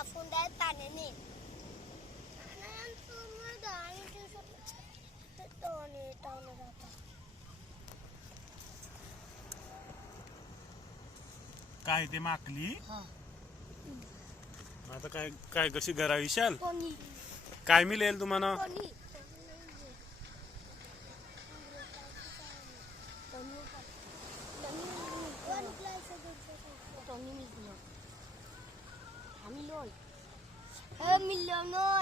वाफून द्या पाण्याने काय ते माकली आता काय काय कशी घरा विशाल काय मिळेल तुम्हाला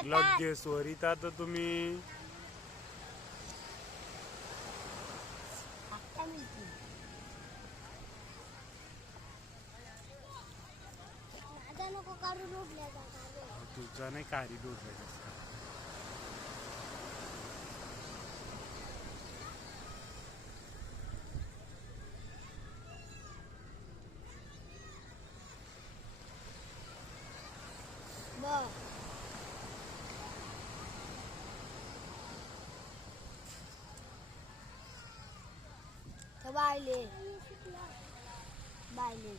लगेच वरिता तर तुम्ही. तुझा नाही कारी डोसला बायले. बायले.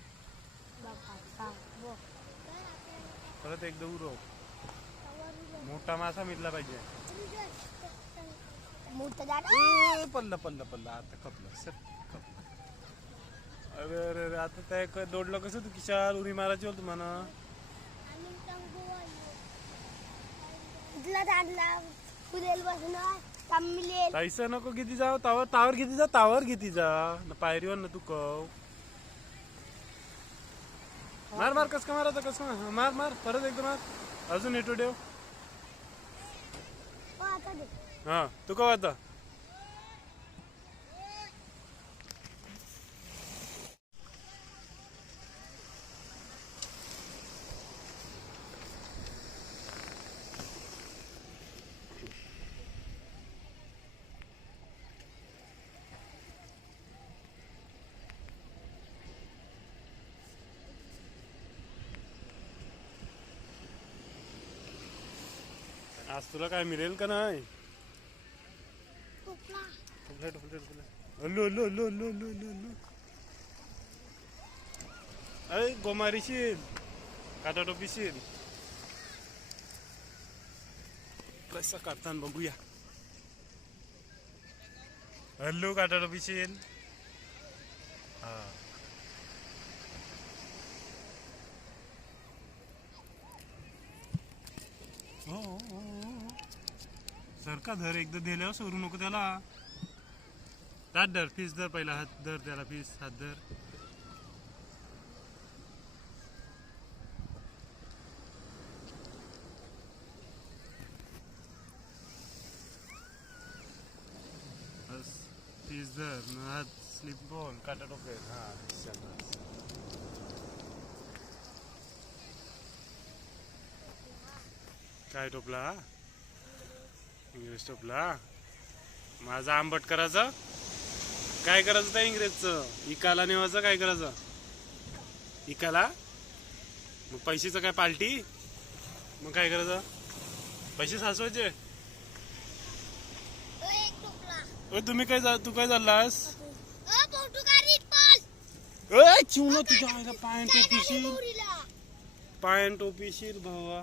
बापा सांग बो परत एकदा उरव. मोठा मासा मिळला पाहिजे. पल्ला पल्ला पल्ला. आता कपलं सर अरे अरे आता त्या क- दोडलं कसं तू किशाल उरी मारायची इथला झाडला फुलेल बसणार. ताईचं नको किती जाव तावर तावर किती जा तावर किती जा. न पायरीवर ना तू कव मार मार कस का मारायचं कस मार? मार परत एकदा मार. अजून येतो देव हो, आता दे. हा तू कवा आता? आज तुला काय मिळेल का नाही कुठला टोपल्या टोपल्या टोपल्या अल्लू अल्लू अल्लू अल्लू अल्लू अल्लू अल्लू अरे गोमारीशील काटा टोपीशील कसा काढताना बघूया हल्लू काटा टोपीशील हा हो सरका धर एकदा दिल्यावर सोडू नको त्याला. हात धर पीस धर पहिला हात धर त्याला पीस हात धर. फीस पीस धर न हात स्लिप बॉल काटा टोके हा काय टोपला इंग्रज टोपला माझा आंबट करायचं. काय करायचं त्या इंग्रजचं? इकाला नेवायचं काय करायचं? इकाला? मग पैशाचं काय पार्टी मग काय करायचं? पैसे ओय तुम्ही काय तू काय ओय चिवणं तुझ्या पायन टोपीशील पोरीला पायन टोपीशील भावा.